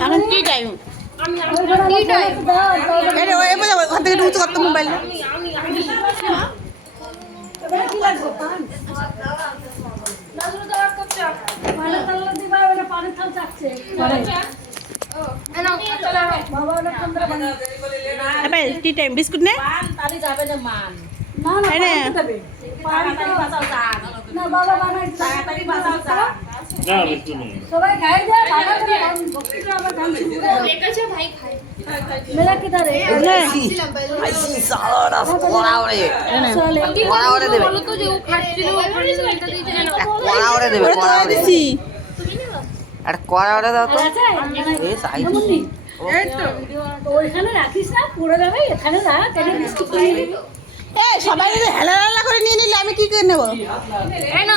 এখন tea time ওখান থেকে ঢুকতে করতো মোবাইল টি টাইম বিস্কুট নে সবাই খাই যায় ভাই খাই মেলা কিধর है ऐसी सारा कोड़ा ओरे कोड़ा ओरे देबे বলো তো যে ও খাচ্ছিল ওখানে এটা দিতে না कोड़ा ओरे देबे कोड़ा ओरे দিছি আর কোड़ा ওরে দাও তো এই সাইড এই তো ওইখানে রাখিস না পুরো যাবে এখানে রাখ এটা বিস্কুট কিনে নিবি এ সবাই যদি হেলা হেলা করে নিয়ে নিলে আমি কি করে নেবো এই না